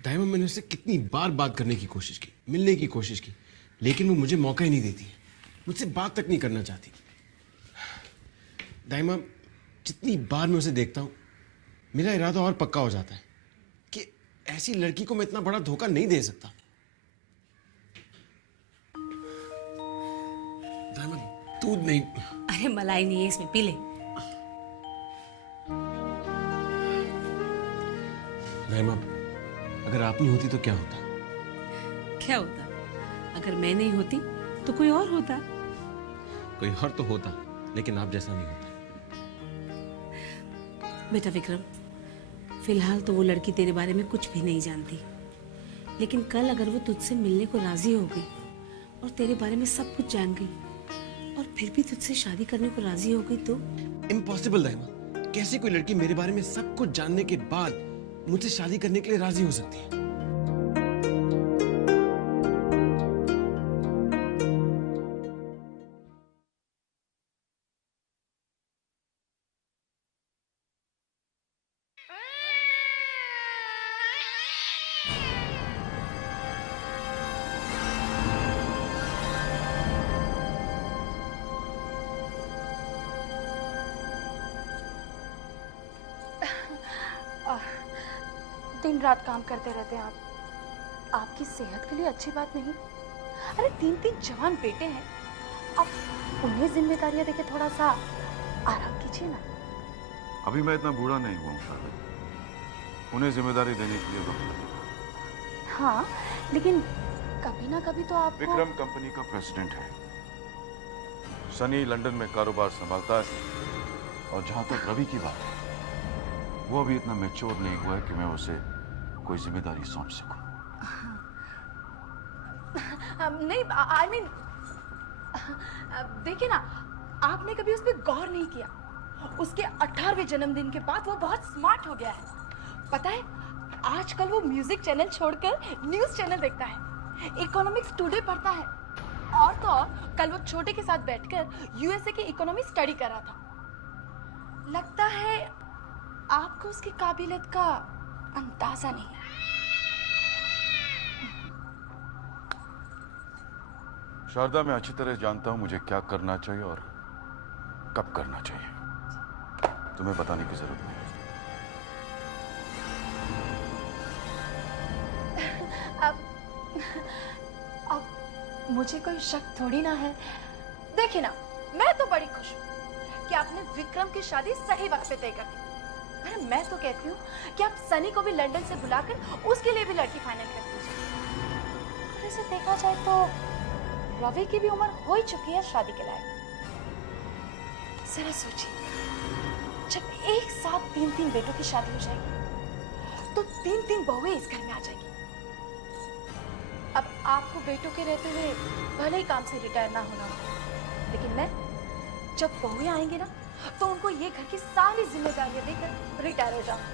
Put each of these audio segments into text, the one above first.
दाइमा, मैंने उससे कितनी बार बात करने की कोशिश की, मिलने की कोशिश की, लेकिन वो मुझे मौका ही नहीं देती है। मुझसे बात तक नहीं करना चाहती। दाइमा, जितनी बार मैं उसे देखता हूँ मेरा इरादा और पक्का हो जाता है कि ऐसी लड़की को मैं इतना बड़ा धोखा नहीं दे सकता। दाइमा, दूध नहीं। अरे मलाई नहीं है इसमें, पी ले। दाइमा, अगर आप नहीं होती तो क्या होता? क्या होता? अगर मैं नहीं होती तो कोई और होता। कोई और तो होता, लेकिन आप जैसा नहीं होता। बेटा विक्रम, फिलहाल तो वो लड़की तेरे बारे में कुछ भी नहीं जानती, लेकिन कल अगर वो तुझसे मिलने को राजी हो गई और तेरे बारे में सब कुछ जान गई और फिर भी तुझसे शादी करने को राजी हो गई तो? इम्पॉसिबल दाइमा, कैसे कोई लड़की मेरे बारे में सब कुछ जानने के बाद मुझसे शादी करने के लिए राजी हो सकती है? दिन रात काम करते रहते हैं आप। आपकी सेहत के लिए अच्छी बात नहीं। अरे 3 जवान बेटे हैं, आप उन्हें जिम्मेदारियां देके थोड़ा सा आराम कीजिए ना। अभी मैं इतना बूढ़ा नहीं हुआ हूँ शायद, उन्हें जिम्मेदारी देने के लिए वक्त लगेगा। हाँ, लेकिन कभी ना कभी तो आपको। विक्रम कंपनी का प्रेसिडेंट है, सनी लंदन में कारोबार संभालता है, और जहां तक रवि की बात है, वो अभी इतना मैच्योर नहीं हुआ है कि मैं उसे कोई जिम्मेदारी सौंप सकूं। नहीं, आई मीन देखिए ना, आपने कभी उस पर गौर नहीं किया। उसके 18वें जन्मदिन के बाद वो बहुत स्मार्ट हो गया है। पता है, आजकल वो म्यूजिक चैनल छोड़कर न्यूज चैनल देखता है, इकोनॉमिक्स टुडे पढ़ता है, और तो और कल वो छोटे के साथ बैठकर यूएसए की इकोनॉमी स्टडी कर रहा था। लगता है आपको उसकी काबिलियत का अंदाजा नहीं है। शारदा, मैं अच्छी तरह जानता हूं मुझे क्या करना चाहिए और कब करना चाहिए, तुम्हें बताने की जरूरत नहीं। अब मुझे कोई शक थोड़ी ना है। देखिए ना, मैं तो बड़ी खुश हूँ कि आपने विक्रम की शादी सही वक्त पे तय कर दी। अरे मैं तो कहती हूँ कि आप सनी को भी लंदन से बुलाकर उसके लिए भी लड़की फाइनल कर दीजिए। और इसे देखा जाए तो रवि की भी उम्र हो ही चुकी है शादी के लायक। जरा सोचिए, जब एक साथ 3 बेटों की शादी हो जाएगी तो 3 बहुएं इस घर में आ जाएगी। अब आपको बेटों के रहते हुए भले ही काम से रिटायर ना होना हो, लेकिन मैं, जब बहुएं आएंगी ना, तो उनको ये घर की सारी जिम्मेदारियां देकर रिटायर हो जाऊंगी।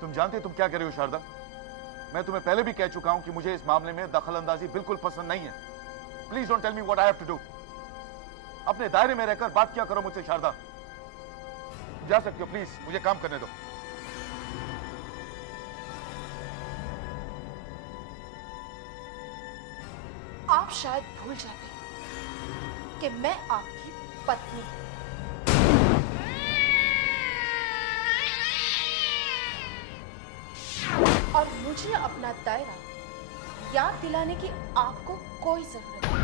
तुम जानते तुम क्या कर रही हो शारदा? मैं तुम्हें पहले भी कह चुका हूं कि मुझे इस मामले में दखलंदाजी बिल्कुल पसंद नहीं है। Please don't tell me what I have to do. अपने दायरे में रहकर बात क्या करो मुझसे शारदा। जा सकते हो, प्लीज मुझे काम करने दो। आप शायद भूल जाते हैं कि मैं आपकी पत्नी हूं। और मुझे अपना दायरा याद दिलाने की आपको कोई जरूरत नहीं।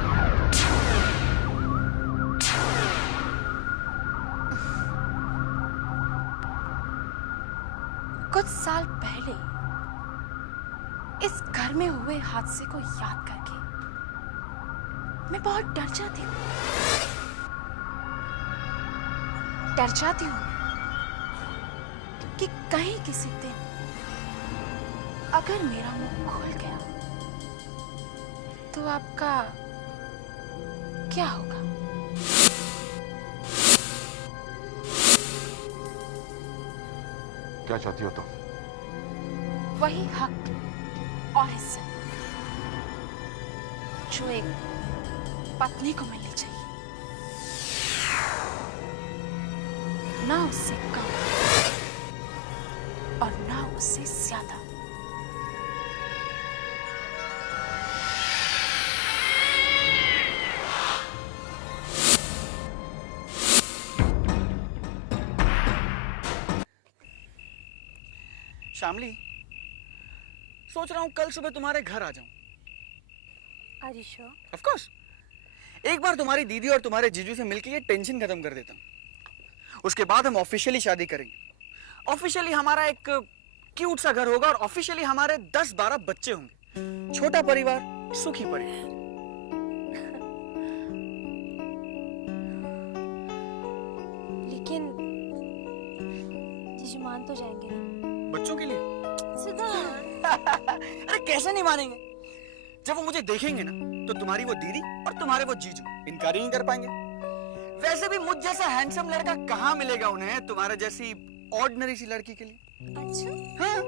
कुछ साल पहले इस घर में हुए हादसे को याद करके मैं बहुत डर जाती हूँ। डर जाती हूँ कि कहीं किसी दिन अगर मेरा मुंह खुल गया तो आपका क्या होगा? क्या चाहती हो तुम? वही हक और इज्जत जो एक पत्नी को मिलनी चाहिए, ना उससे कम और ना उससे ज्यादा। शामली, सोच रहा हूँ कल सुबह तुम्हारे घर आ जाऊं। Are you sure? Of course. एक बार तुम्हारी दीदी और तुम्हारे जीजू से मिलके ये टेंशन खत्म कर देता हूँ। उसके बाद हम ऑफिशियली शादी करेंगे। ऑफिशियली हमारा एक क्यूट सा घर होगा और ऑफिशियली हमारे 10-12 बच्चे होंगे। छोटा परिवार, सुखी परिवार। लेकिन जीजू मान तो जाएंगे ना? बच्चों के लिए? सिद्धार्थ, अरे कैसे नहीं मानेंगे? जब वो मुझे देखेंगे ना तो तुम्हारी वो दीदी और तुम्हारे वो जीजू इनकार ही नहीं कर पाएंगे। वैसे भी मुझ जैसा हैंडसम लड़का कहाँ मिलेगा उन्हें तुम्हारे जैसी ऑर्डिनरी सी लड़की के लिए। अच्छा, हाँ,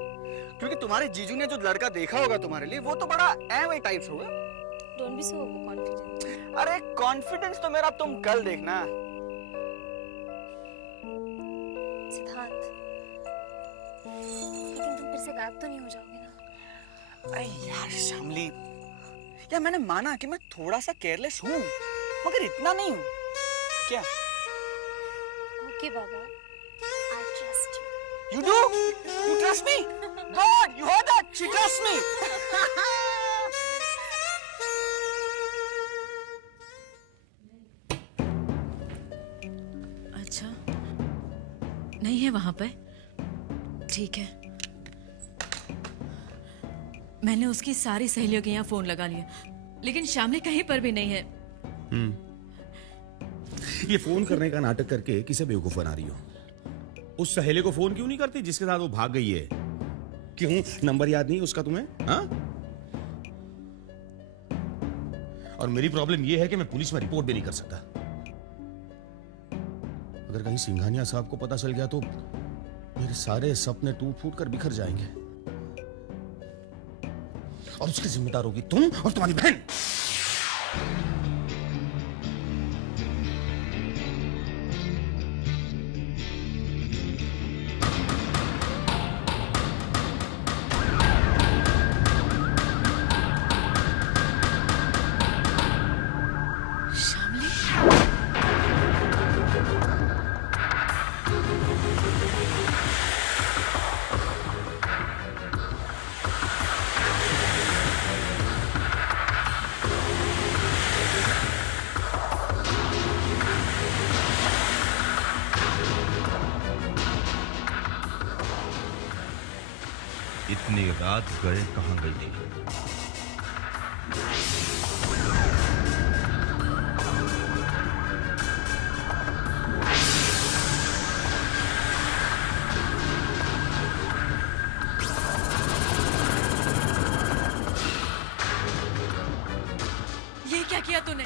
क्योंकि तुम्हारे जीजू ने जो लड़का देखा होगा तुम्हारे लिए वो तो बड़ा एवं टाइप्स होगा। Don't be so confident. अरे कॉन्फिडेंस तो मेरा तुम कल देखना। सिद्धार्थ, लेकिन तुम फिर से गायब तो नहीं हो जाओगे ना? अरे यार शामली, यार मैंने माना कि मैं थोड़ा सा केयरलेस हूँ, मगर इतना नहीं हूँ। क्या? Okay Baba, I trust you. You do? You trust me? God, you heard that? She trusts me. अच्छा, नहीं है वहां पे? ठीक है। मैंने उसकी सारी सहेलियों के यहाँ फोन लगा लिया, लेकिन शामली कहीं पर भी नहीं है। ये फोन करने का नाटक करके किसे बेवकूफ बना रही हो? उस सहेले को फोन क्यों नहीं करती जिसके साथ वो भाग गई है? क्यों नंबर याद नहीं उसका तुम्हें? हाँ? और मेरी प्रॉब्लम ये है कि मैं पुलिस में रिपोर्ट भी नहीं कर सकता। अगर कहीं सिंघानिया साहब को पता चल गया तो मेरे सारे सपने टूट फूट कर बिखर जाएंगे और उसकी जिम्मेदार होगी तुम और तुम्हारी बहन। इतनी रात गए कहां गई थी? ये क्या किया तूने?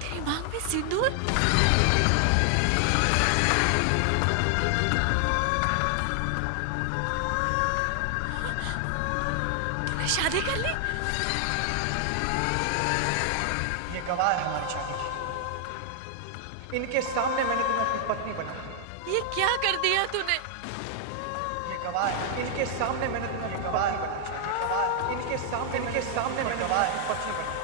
तेरी मांग में सिंदूर? शादी कर ली? ये गवाह है हमारी शादी की। इनके सामने मैंने तुम्हें अपनी पत्नी बनाया। ये क्या कर दिया तूने? ये गवाह है। इनके सामने मैंने तुम्हें अपनी पत्नी बनाया। इनके सामने मैंने गवाह है पत्नी बनाया।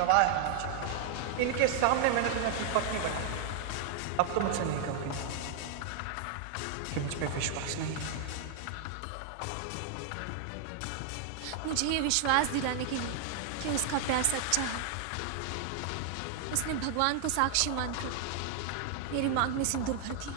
गवाह है हमारी शादी। इनके सामने मैंने तुम्हें अपनी पत्नी बनाई। अब तो मुझसे नहीं कहोगे कि मुझ पे विश्वास नहीं है। मुझे ये विश्वास दिलाने के लिए कि उसका प्यार सच्चा है, उसने भगवान को साक्षी मानकर मेरी मांग में सिंदूर भर दिया।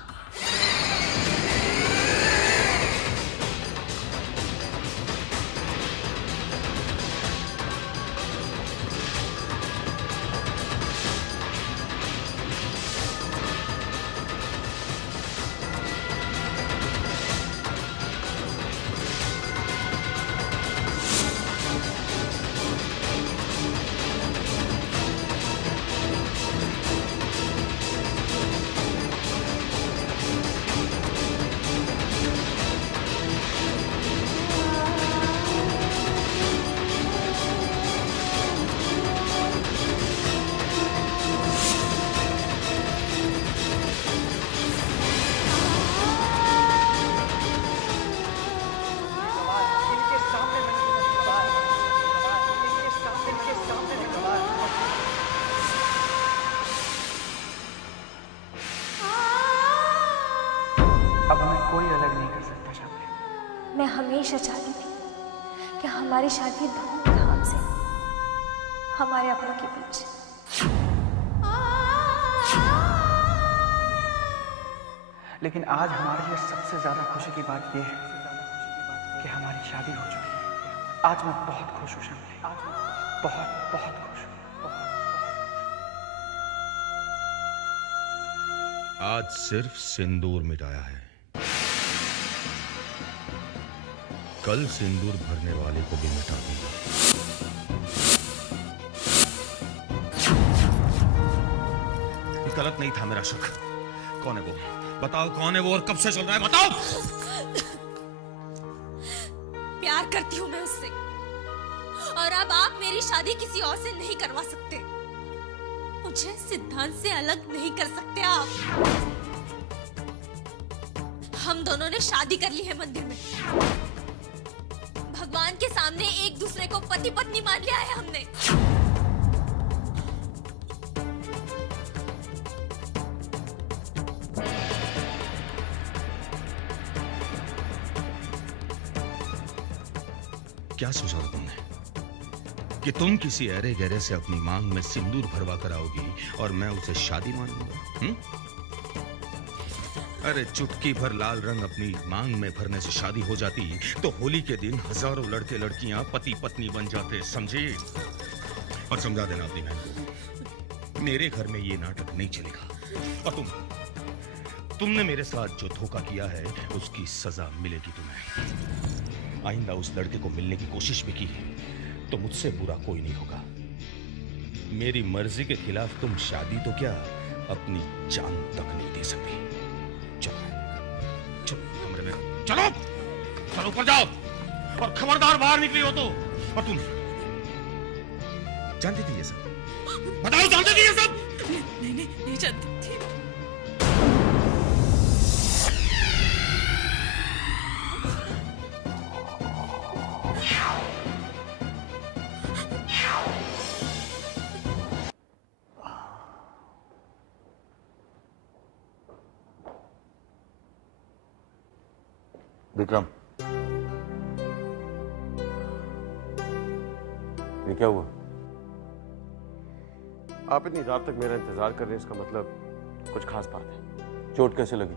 हमेशा चाहती थी कि हमारी शादी धूमधाम से हमारे अपनों के बीच। लेकिन आज हमारे लिए सबसे ज्यादा खुशी की बात यह है कि हमारी शादी हो चुकी है। आज मैं बहुत खुश हूँ शम्मी, आज मैं बहुत बहुत खुश हूँ। आज सिर्फ सिंदूर मिटाया है, कल सिंदूर भरने वाले को भी मिटा दूंगा। गलत नहीं था मेरा शक। कौन है वो? बताओ कौन है वो और कब से चल रहा है? बताओ। प्यार करती हूँ मैं उससे, और अब आप मेरी शादी किसी और से नहीं करवा सकते। मुझे सिद्धांत से अलग नहीं कर सकते आप। हम दोनों ने शादी कर ली है मंदिर में, भगवान के सामने एक दूसरे को पति पत्नी मान लिया है हमने। क्या सोचा था तुमने कि तुम किसी अरे गहरे से अपनी मांग में सिंदूर भरवा कर आओगी और मैं उसे शादी मान लूंगा? अरे चुटकी भर लाल रंग अपनी मांग में भरने से शादी हो जाती तो होली के दिन हजारों लड़के लड़कियां पति पत्नी बन जाते, समझे? और समझा देना अपनी बहन को, मेरे घर में ये नाटक नहीं चलेगा। और तुमने मेरे साथ जो धोखा किया है उसकी सजा मिलेगी तुम्हें। आइंदा उस लड़के को मिलने की कोशिश भी की तो मुझसे बुरा कोई नहीं होगा। मेरी मर्जी के खिलाफ तुम शादी तो क्या अपनी जान तक नहीं दे सकती। चलो चलो कमरे में चलो, चलो ऊपर जाओ और खबरदार बाहर निकली हो तो। और तुम जानती थी ये सब? बताओ जानती थी ये सब? नहीं जानती थी। विक्रम, ये क्या हुआ? आप इतनी रात तक मेरा इंतजार कर रहे हैं, इसका मतलब कुछ खास बात है। चोट कैसे लगी?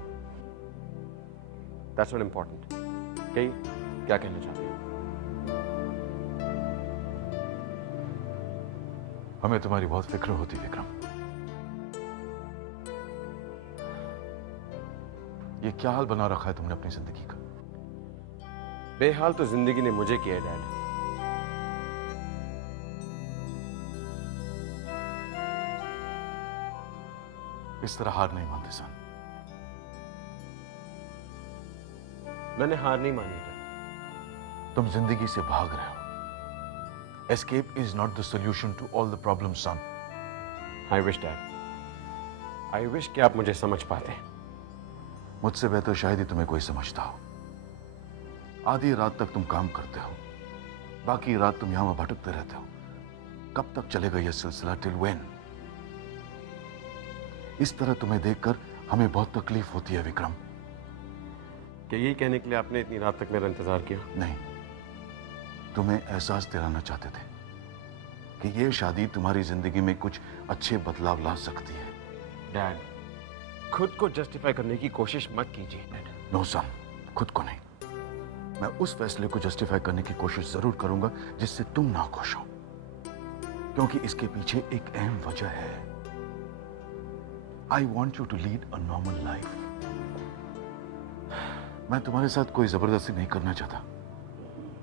That's not important. क्या कहना चाहते हैं? हमें तुम्हारी बहुत फिक्र होती विक्रम। ये क्या हाल बना रखा है तुमने अपनी जिंदगी का? बेहाल तो जिंदगी ने मुझे किया है डैड। इस तरह हार नहीं मानते सन। मैंने हार नहीं मानी था। तुम जिंदगी से भाग रहे हो। Escape is not the solution to all the problems son. I wish dad, I wish कि आप मुझे समझ पाते। मुझसे बेहतर शायद ही तुम्हें कोई समझता हो। आधी रात तक तुम काम करते हो, बाकी रात तुम यहां भटकते रहते हो। कब तक चलेगा यह सिलसिला? Till when? इस तरह तुम्हें देखकर हमें बहुत तकलीफ होती है विक्रम। क्या यही कहने के लिए आपने इतनी रात तक मेरा इंतजार किया? नहीं, तुम्हें एहसास दिलाना चाहते थे कि यह शादी तुम्हारी जिंदगी में कुछ अच्छे बदलाव ला सकती है। डैड, खुद को जस्टिफाई करने की कोशिश मत कीजिए। नो सन, खुद को नहीं। मैं उस फैसले को जस्टिफाई करने की कोशिश जरूर करूंगा जिससे तुम ना खुश हो, क्योंकि इसके पीछे एक अहम वजह है। I want you to lead a normal life. मैं तुम्हारे साथ कोई जबरदस्ती नहीं करना चाहता,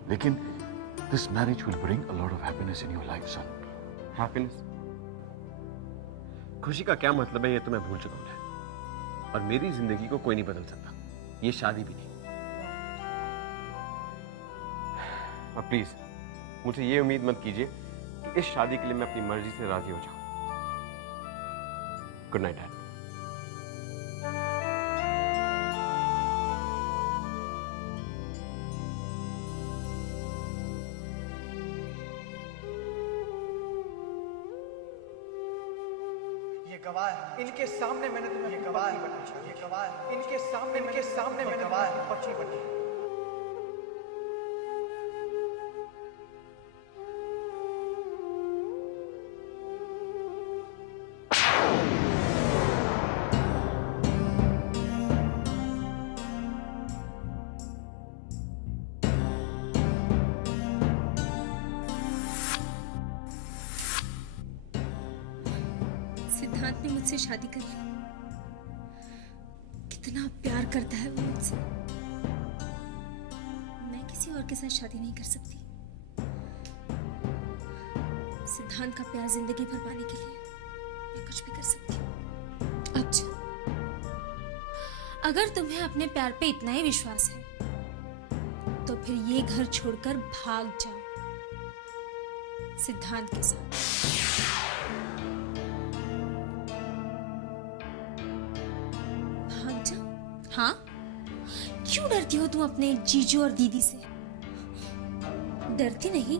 लेकिन this marriage will bring a lot of happiness in your life son. Happiness? खुशी का क्या मतलब है ये तो मैं भूल चुका हूं, और मेरी जिंदगी को कोई नहीं बदल सकता, ये शादी भी नहीं। अब प्लीज मुझे ये उम्मीद मत कीजिए कि इस शादी के लिए मैं अपनी मर्जी से राजी हो जाऊं। Good night dad. ये गवाह है, इनके सामने मैंने तुम्हें ये गवाह है, ये गवाह है, इनके सामने मैंने पत्नी बनी। सिद्धांत ने मुझसे शादी कर ली। कितना प्यार करता है वो मुझसे। मैं किसी और के साथ शादी नहीं कर सकती। सिद्धांत का प्यार जिंदगी भर पाने के लिए मैं कुछ भी कर सकती हूँ। अच्छा, अगर तुम्हें अपने प्यार पे इतना ही विश्वास है तो फिर ये घर छोड़कर भाग जाओ सिद्धांत के साथ। भाग जाओ? हाँ, क्यों डरती हो तुम अपने जीजू और दीदी से? डरती नहीं,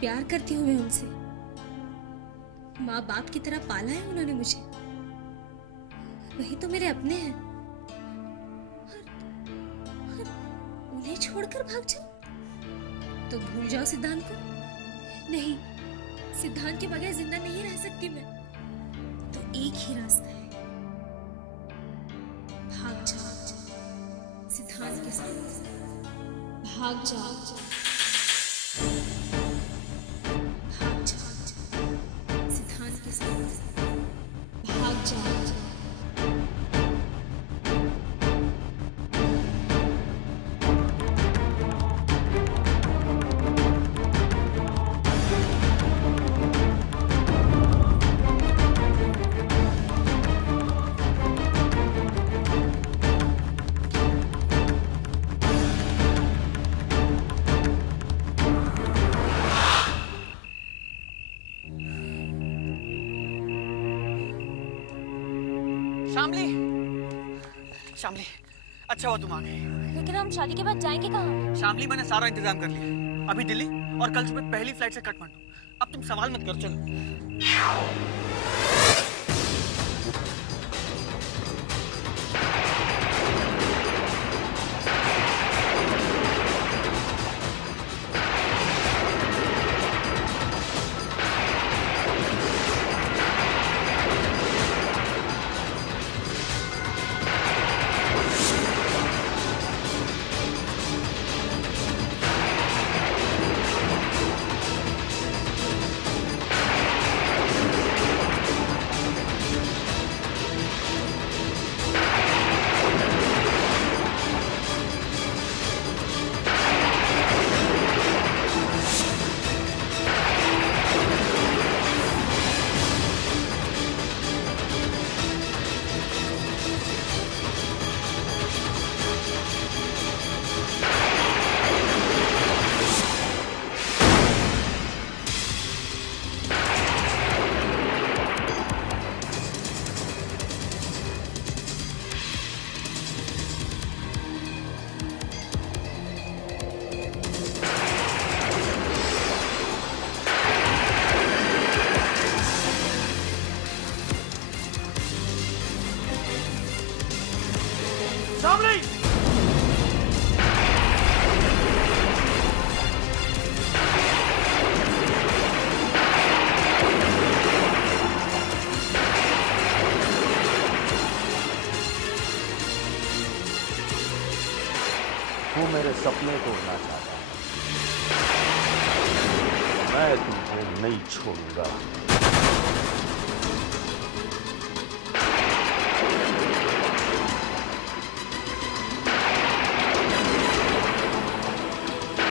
प्यार करती हूँ मैं उनसे। माँ बाप की तरह पाला है उन्होंने मुझे, वही तो मेरे अपने हैं। और उन्हें छोड़कर भाग जाओ तो भूल जाओ सिद्धांत को। नहीं, सिद्धांत के बगैर जिंदा नहीं रह सकती मैं। तो एक ही रास्ता है, भाग जाओ सिद्धांत के साथ। भाग जाओ, भाग जाओ सिद्धांत के साथ। भाग जाओ। शामली, शामली, अच्छा हुआ तुम आ गए। लेकिन हम शादी के बाद जाएंगे कहाँ? शामली, मैंने सारा इंतजाम कर लिया। अभी दिल्ली और कल सुबह पहली फ्लाइट से काठमांडू। अब तुम सवाल मत करो, चलो। तू मेरे सपने तोड़ना चाहता है, मैं तुझे नहीं छोड़ूंगा।